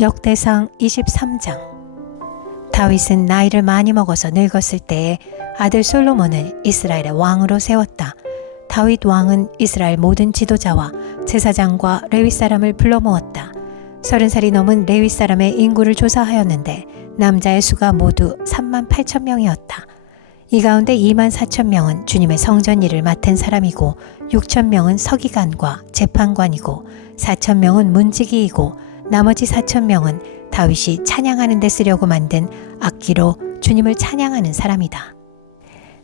역대상 23장. 다윗은 나이를 많이 먹어서 늙었을 때에 아들 솔로몬을 이스라엘의 왕으로 세웠다. 다윗 왕은 이스라엘 모든 지도자와 제사장과 레위 사람을 불러 모았다. 30살이 넘은 레위 사람의 인구를 조사하였는데 남자의 수가 모두 38,000명이었다. 이 가운데 24,000명은 주님의 성전 일을 맡은 사람이고 6,000명은 서기관과 재판관이고 4,000명은 문지기이고 나머지 4,000명은 다윗이 찬양하는 데 쓰려고 만든 악기로 주님을 찬양하는 사람이다.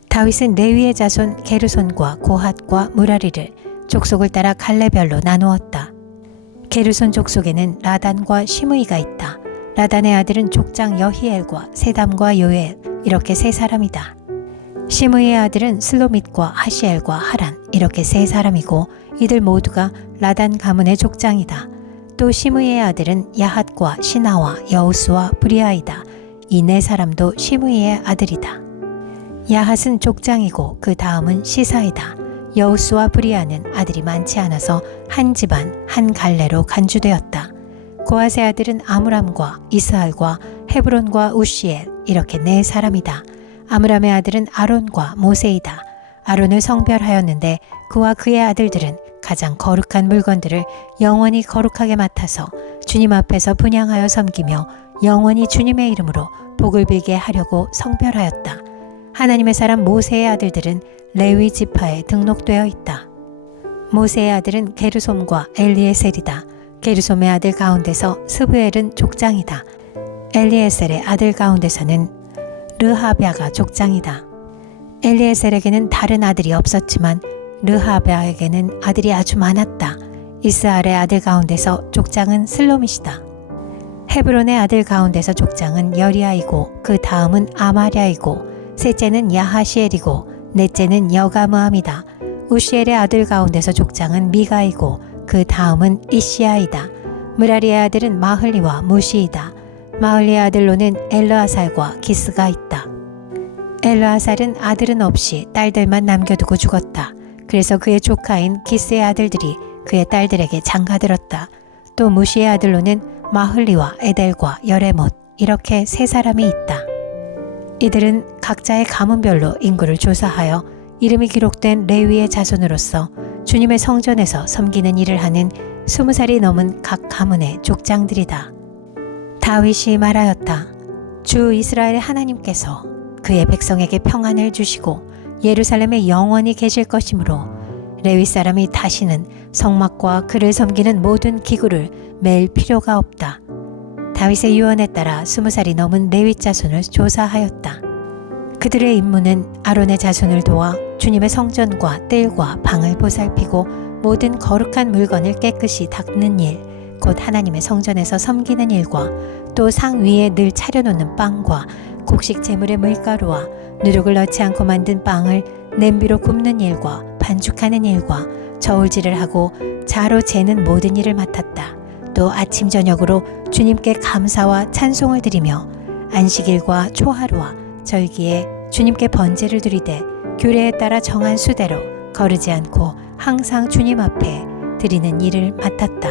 다윗은 레위의 자손 게르손과 고핫과 무라리를 족속을 따라 갈래별로 나누었다. 게르손 족속에는 라단과 시므이가 있다. 라단의 아들은 족장 여히엘과 세담과 요엘 이렇게 세 사람이다. 시므이의 아들은 슬로밋과 하시엘과 하란 이렇게 세 사람이고 이들 모두가 라단 가문의 족장이다. 또 시므이의 아들은 야핫과 시나와 여우스와 브리아이다. 이 네 사람도 시므이의 아들이다. 야핫은 족장이고 그 다음은 시사이다. 여우스와 브리아는 아들이 많지 않아서 한 집안 한 갈래로 간주되었다. 고핫의 아들은 아므람과 이스할과 헤브론과 우시엘 이렇게 네 사람이다. 아므람의 아들은 아론과 모세이다. 아론을 성별하였는데 그와 그의 아들들은 가장 거룩한 물건들을 영원히 거룩하게 맡아서 주님 앞에서 분향하여 섬기며 영원히 주님의 이름으로 복을 빌게 하려고 성별하였다. 하나님의 사람 모세의 아들들은 레위 지파에 등록되어 있다. 모세의 아들은 게르솜과 엘리에셀이다. 게르솜의 아들 가운데서 스브엘은 족장이다. 엘리에셀의 아들 가운데서는 르하랴가 족장이다. 엘리에셀에게는 다른 아들이 없었지만 르하랴에게는 아들이 아주 많았다. 이스할의 아들 가운데서 족장은 슬로밋이다. 헤브론의 아들 가운데서 족장은 여리아이고 그 다음은 아마랴이고 셋째는 야하시엘이고 넷째는 여가므함이다. 우시엘의 아들 가운데서 족장은 미가이고 그 다음은 이시아이다. 무라리의 아들은 마흘리와 무시이다. 마흘리의 아들로는 엘르아살과 기스가 있다. 엘르아살은 아들은 없이 딸들만 남겨두고 죽었다. 그래서 그의 조카인 기스의 아들들이 그의 딸들에게 장가들었다. 또 무시의 아들로는 마흘리와 에델과 여레못 이렇게 세 사람이 있다. 이들은 각자의 가문별로 인구를 조사하여 이름이 기록된 레위의 자손으로서 주님의 성전에서 섬기는 일을 하는 20살이 넘은 각 가문의 족장들이다. 다윗이 말하였다. 주 이스라엘의 하나님께서 그의 백성에게 평안을 주시고 예루살렘에 영원히 계실 것이므로 레위 사람이 다시는 성막과 그를 섬기는 모든 기구를 맬 필요가 없다. 다윗의 유언에 따라 20살이 넘은 레위 자손을 조사하였다. 그들의 임무는 아론의 자손을 도와 주님의 성전과 뜰과 방을 보살피고 모든 거룩한 물건을 깨끗이 닦는 일, 곧 하나님의 성전에서 섬기는 일과 또 상 위에 늘 차려놓는 빵과 곡식 제물의 밀가루와 누룩을 넣지 않고 만든 빵을 냄비로 굽는 일과 반죽하는 일과 저울질을 하고 자로 재는 모든 일을 맡았다. 또 아침 저녁으로 주님께 감사와 찬송을 드리며 안식일과 초하루와 절기에 주님께 번제를 드리되 규례에 따라 정한 수대로 거르지 않고 항상 주님 앞에 드리는 일을 맡았다.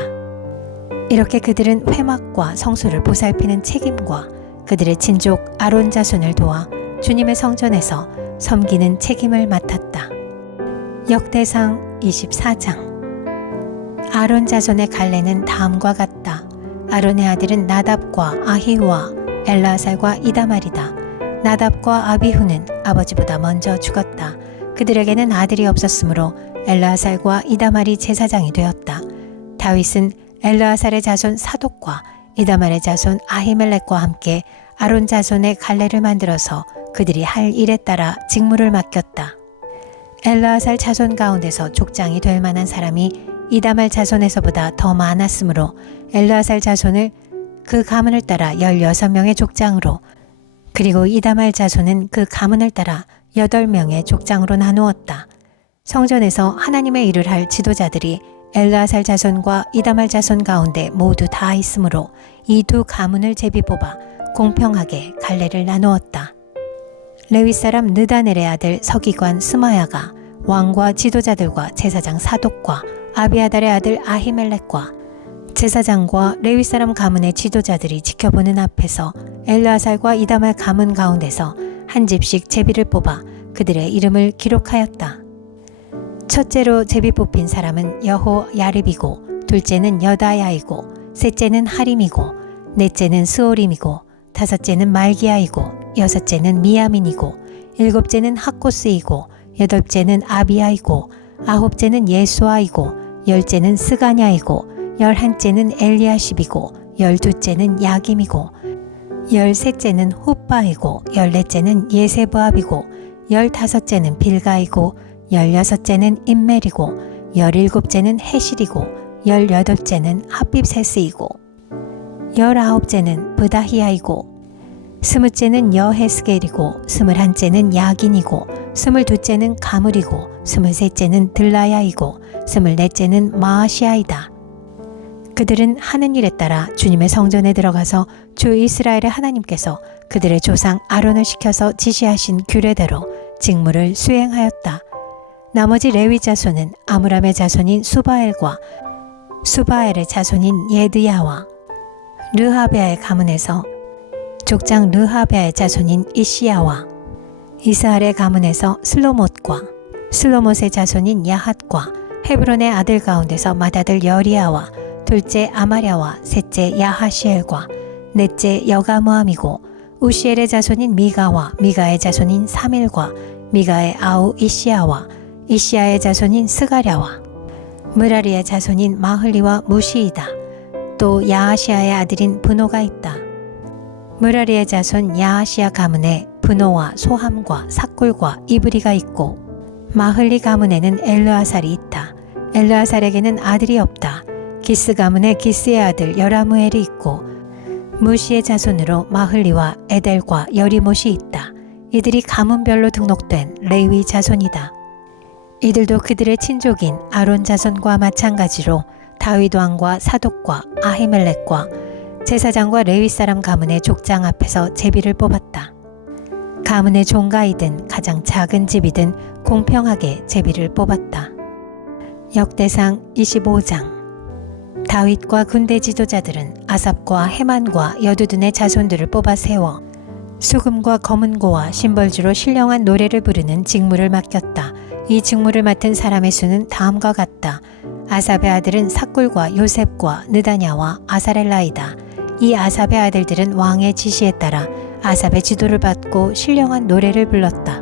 이렇게 그들은 회막과 성소를 보살피는 책임과 그들의 친족 아론 자손을 도와 주님의 성전에서 섬기는 책임을 맡았다. 역대상 24장. 아론 자손의 갈래는 다음과 같다. 아론의 아들은 나답과 아히우와 엘라살과 이다말이다. 나답과 아비후는 아버지보다 먼저 죽었다. 그들에게는 아들이 없었으므로 엘라살과 이다말이 제사장이 되었다. 다윗은 엘르아살의 자손 사독과 이다말의 자손 아히멜렉과 함께 아론 자손의 갈래를 만들어서 그들이 할 일에 따라 직무를 맡겼다. 엘르아살 자손 가운데서 족장이 될 만한 사람이 이다말 자손에서보다 더 많았으므로 엘르아살 자손을 그 가문을 따라 16명의 족장으로 그리고 이다말 자손은 그 가문을 따라 8명의 족장으로 나누었다. 성전에서 하나님의 일을 할 지도자들이 엘르아살 자손과 이다말 자손 가운데 모두 다 있으므로 이 두 가문을 제비 뽑아 공평하게 갈래를 나누었다. 레위 사람 느다넬의 아들 서기관 스마야가 왕과 지도자들과 제사장 사독과 아비아달의 아들 아히멜렉과 제사장과 레위 사람 가문의 지도자들이 지켜보는 앞에서 엘르아살과 이다말 가문 가운데서 한 집씩 제비를 뽑아 그들의 이름을 기록하였다. 첫째로 제비 뽑힌 사람은 여호야립이고, 둘째는 여다야이고, 셋째는 하림이고, 넷째는 스오림이고, 다섯째는 말기야이고, 여섯째는 미야민이고, 일곱째는 학고스이고, 여덟째는 아비야이고, 아홉째는 예수아이고, 열째는 스가냐이고, 열한째는 엘리야십이고, 열두째는 야김이고, 열셋째는 훗바이고, 열넷째는 예세브압이고, 열다섯째는 빌가이고, 열여섯째는 임멜이고, 열일곱째는 헤실이고, 열여덟째는 핫빕세스이고, 열아홉째는 브다히야이고, 스무째는 여헤스겔이고, 스물한째는 야긴이고, 스물두째는 가물이고, 스물셋째는 들라야이고, 스물넷째는 마아시아이다. 그들은 하는 일에 따라 주님의 성전에 들어가서 주 이스라엘의 하나님께서 그들의 조상 아론을 시켜서 지시하신 규례대로 직무를 수행하였다. 나머지 레위 자손은 아므람의 자손인 수바엘과 수바엘의 자손인 예드야와 르하베아의 가문에서 족장 르하베아의 자손인 이시야와 이스할의 가문에서 슬로못과 슬로못의 자손인 야핫과 헤브론의 아들 가운데서 맏아들 여리야와 둘째 아마랴와 셋째 야하시엘과 넷째 여가무함이고, 우시엘의 자손인 미가와 미가의 자손인 사밀과 미가의 아우 이시야와 이시야의 자손인 스가랴와 무라리의 자손인 마흘리와 무시이다. 또 야하시아의 아들인 브노가 있다. 무라리의 자손 야하시아 가문에 브노와 소함과 삭굴과 이브리가 있고, 마흘리 가문에는 엘르아살이 있다. 엘르아살에게는 아들이 없다. 기스 가문에 기스의 아들 여라무엘이 있고, 무시의 자손으로 마흘리와 에델과 여리못이 있다. 이들이 가문별로 등록된 레위 자손이다. 이들도 그들의 친족인 아론 자손과 마찬가지로 다윗 왕과 사독과 아히멜렉과 제사장과 레위 사람 가문의 족장 앞에서 제비를 뽑았다. 가문의 종가이든 가장 작은 집이든 공평하게 제비를 뽑았다. 역대상 25장. 다윗과 군대 지도자들은 아삽과 헤만과 여두둔의 자손들을 뽑아 세워 수금과 검은고와 심벌주로 신령한 노래를 부르는 직무를 맡겼다. 이 직무를 맡은 사람의 수는 다음과 같다. 아삽의 아들은 삭굴과 요셉과 느다냐와 아사렐라이다. 이 아삽의 아들들은 왕의 지시에 따라 아삽의 지도를 받고 신령한 노래를 불렀다.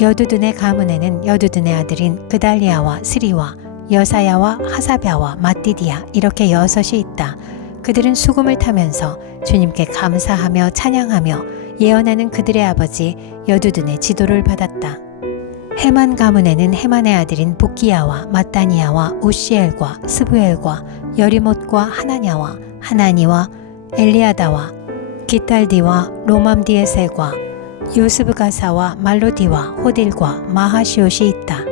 여두둔의 가문에는 여두둔의 아들인 그달리아와 스리와 여사야와 하사랴와 마띠디야 이렇게 여섯이 있다. 그들은 수금을 타면서 주님께 감사하며 찬양하며 예언하는 그들의 아버지 여두둔의 지도를 받았다. 헤만 가문에는 헤만의 아들인 북기야와 마따니야와 우시엘과 스부엘과 여리못과 하나냐와 하나니와 엘리아다와 기탈디와 로맘디에셀과 요스브가사와 말로디와 호딜과 마하시옷이 있다.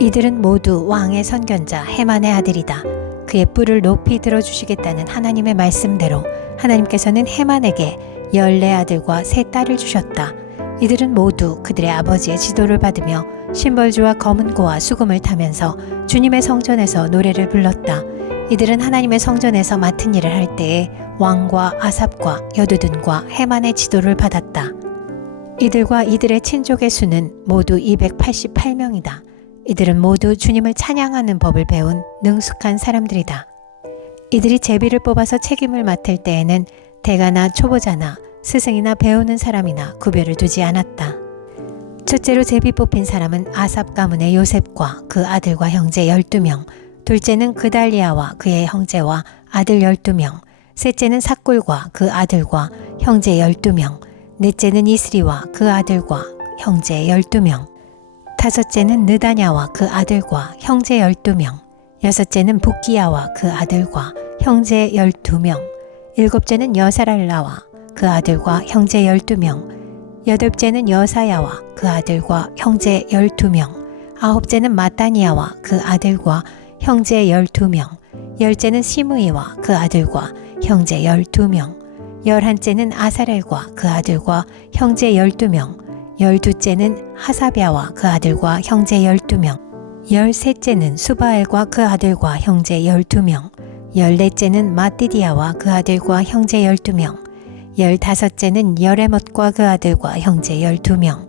이들은 모두 왕의 선견자 헤만의 아들이다. 그의 뿔을 높이 들어주시겠다는 하나님의 말씀대로 하나님께서는 헤만에게 14아들과 3딸을 주셨다. 이들은 모두 그들의 아버지의 지도를 받으며 심벌주와 검은고와 수금을 타면서 주님의 성전에서 노래를 불렀다. 이들은 하나님의 성전에서 맡은 일을 할 때에 왕과 아삽과 여두둔과 헤만의 지도를 받았다. 이들과 이들의 친족의 수는 모두 288명이다. 이들은 모두 주님을 찬양하는 법을 배운 능숙한 사람들이다. 이들이 제비를 뽑아서 책임을 맡을 때에는 대가나 초보자나 스승이나 배우는 사람이나 구별을 두지 않았다. 첫째로 제비 뽑힌 사람은 아삽 가문의 요셉과 그 아들과 형제 12명, 둘째는 그달리아와 그의 형제와 아들 12명, 셋째는 삭굴과 그 아들과 형제 12명, 넷째는 이스리와 그 아들과 형제 12명, 다섯째는 느다냐와 그 아들과 형제 12명, 여섯째는 북기야와 그 아들과 형제 12명, 일곱째는 여사랄라와 그 아들과 형제 12명, 여덟째는 여사야와 그 아들과 형제 12명, 아홉째는 마따니야와 그 아들과 형제 12명, 열째는 시므이와 그 아들과 형제 12명, 열한째는 아사렐과 그 아들과 형제 12명, 열두째는 하사랴와 그 아들과 형제 12명, 열셋째는 수바엘과 그 아들과 형제 12명, 14째는 마띠디아와 그 아들과 형제 12명, 15째는 여레못과 그 아들과 형제 12명,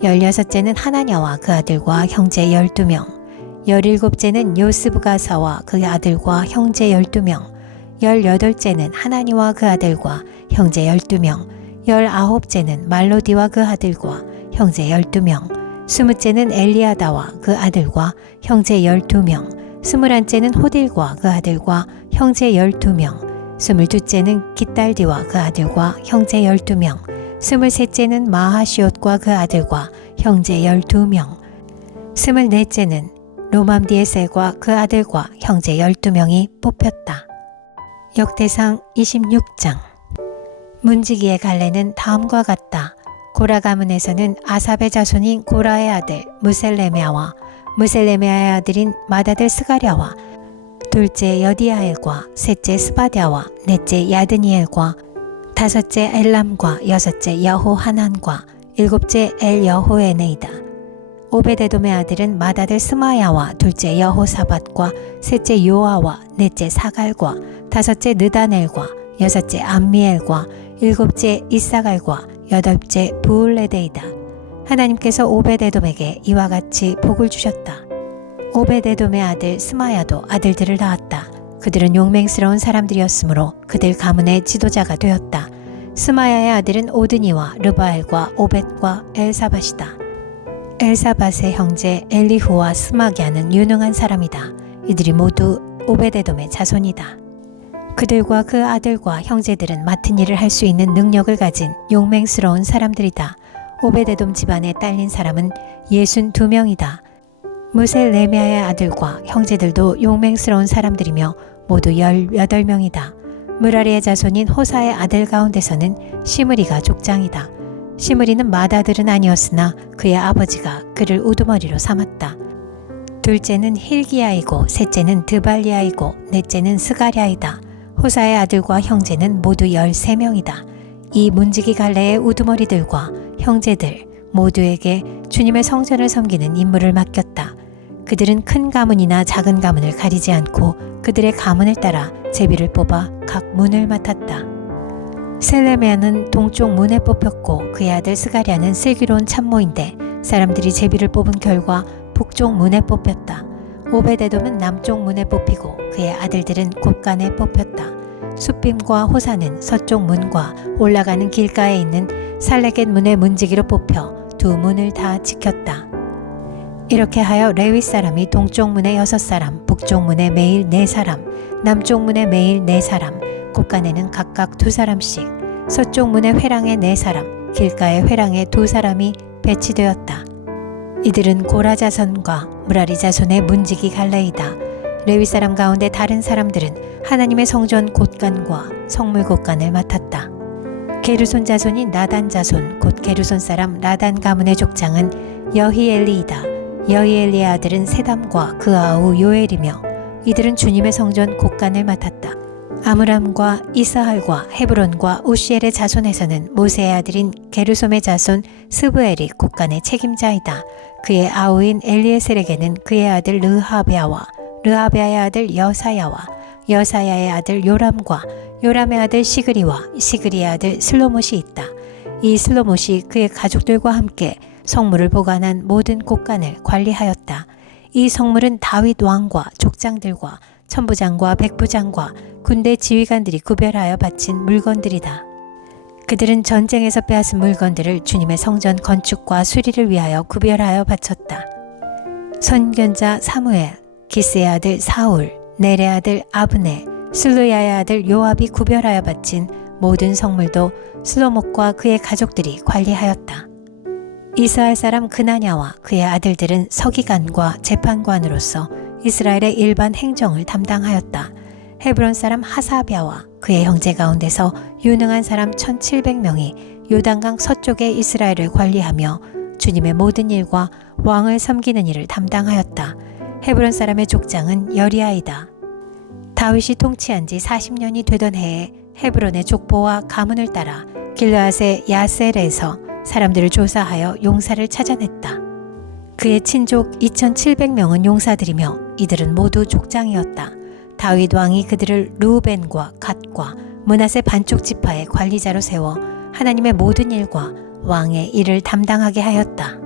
16째는 하나냐와 그 아들과 형제 12명, 17째는 요스브가사와 그 아들과 형제 12명, 18째는 하나니와 그 아들과 형제 12명, 19째는 말로디와 그 아들과 형제 12명, 20째는 엘리아다와 그 아들과 형제 12명, 21째는 호딜과 그 아들과 형제 12명, 22째는 깃달디와 그 아들과 형제 12명, 23째는 마하시옷과 그 아들과 형제 12명, 24째는 로맘디에셀과 그 아들과 형제 12명이 뽑혔다. 역대상 26장. 문지기의 갈래는 다음과 같다. 고라 가문에서는 아삽의 자손인 고라의 아들 무셀레메아와 무셀레메아의 아들인 맏아들 스가랴와 둘째 여디아엘과 셋째 스바랴와 넷째 야드니엘과 다섯째 엘람과 여섯째 여호하난과 일곱째 엘여호에네이다. 오베데돔의 아들은 맏아들 스마야와 둘째 여호사밧과 셋째 요아와 넷째 사갈과 다섯째 느다넬과 여섯째 암미엘과 일곱째 이사갈과 여덟째 부울레데이다. 하나님께서 오베데돔에게 이와 같이 복을 주셨다. 오베데돔의 아들 스마야도 아들들을 낳았다. 그들은 용맹스러운 사람들이었으므로 그들 가문의 지도자가 되었다. 스마야의 아들은 오드니와 르바엘과 오벳과 엘사밧이다. 엘사밧의 형제 엘리후와 스마기아는 유능한 사람이다. 이들이 모두 오베데돔의 자손이다. 그들과 그 아들과 형제들은 맡은 일을 할 수 있는 능력을 가진 용맹스러운 사람들이다. 오베데돔 집안에 딸린 사람은 62명이다. 무셀레메아의 아들과 형제들도 용맹스러운 사람들이며 모두 18명이다. 무라리의 자손인 호사의 아들 가운데서는 시므리가 족장이다. 시므리는 맏아들은 아니었으나 그의 아버지가 그를 우두머리로 삼았다. 둘째는 힐기야이고 셋째는 드발리야이고 넷째는 스가랴이다. 호사의 아들과 형제는 모두 13명이다. 이 문지기 갈래의 우두머리들과 형제들 모두에게 주님의 성전을 섬기는 임무를 맡겼다. 그들은 큰 가문이나 작은 가문을 가리지 않고 그들의 가문을 따라 제비를 뽑아 각 문을 맡았다. 셀레메아는 동쪽 문에 뽑혔고 그의 아들 스가랴는 슬기로운 참모인데 사람들이 제비를 뽑은 결과 북쪽 문에 뽑혔다. 오베데돔은 남쪽 문에 뽑히고 그의 아들들은 곳간에 뽑혔다. 숫빔과 호사는 서쪽 문과 올라가는 길가에 있는 살레겟 문의 문지기로 뽑혀 두 문을 다 지켰다. 이렇게 하여 레위 사람이 동쪽 문에 6사람, 북쪽 문에 매일 4사람, 남쪽 문에 매일 4사람, 곳간에는 각각 2사람씩, 서쪽 문의 회랑에 4사람, 길가의 회랑에 2사람이 배치되었다. 이들은 고라 자손과 무라리 자손의 문지기 갈래이다. 레위 사람 가운데 다른 사람들은 하나님의 성전 곳간과 성물 곳간을 맡았다. 게르손 자손인 나단 자손 곧 게르손 사람 나단 가문의 족장은 여히엘리이다. 여히엘리의 아들은 세담과 그 아우 요엘이며 이들은 주님의 성전 곳간을 맡았다. 아므람과 이스할과 헤브론과 우시엘의 자손에서는 모세의 아들인 게르솜의 자손 스브엘이 곳간의 책임자이다. 그의 아우인 엘리에셀에게는 그의 아들 르하베아와 르하베아의 아들 여사야와 여사야의 아들 요람과 요람의 아들 시그리와 시그리의 아들 슬로못이 있다. 이 슬로못이 그의 가족들과 함께 성물을 보관한 모든 곳간을 관리하였다. 이 성물은 다윗 왕과 족장들과 천부장과 백부장과 군대 지휘관들이 구별하여 바친 물건들이다. 그들은 전쟁에서 빼앗은 물건들을 주님의 성전 건축과 수리를 위하여 구별하여 바쳤다. 선견자 사무엘, 기스의 아들 사울, 넬의 아들 아브네, 슬루야의 아들 요압이 구별하여 바친 모든 성물도 슬로못과 그의 가족들이 관리하였다. 이스라엘 사람 그나냐와 그의 아들들은 서기관과 재판관으로서 이스라엘의 일반 행정을 담당하였다. 헤브론 사람 하사랴와 그의 형제 가운데서 유능한 사람 1700명이 요단강 서쪽의 이스라엘을 관리하며 주님의 모든 일과 왕을 섬기는 일을 담당하였다. 헤브론 사람의 족장은 여리아이다. 다윗이 통치한 지 40년이 되던 해에 헤브론의 족보와 가문을 따라 길르앗의 야셀에서 사람들을 조사하여 용사를 찾아냈다. 그의 친족 2700명은 용사들이며 이들은 모두 족장이었다. 다윗 왕이 그들을 르우벤과 갓과 므낫세 반쪽 지파의 관리자로 세워 하나님의 모든 일과 왕의 일을 담당하게 하였다.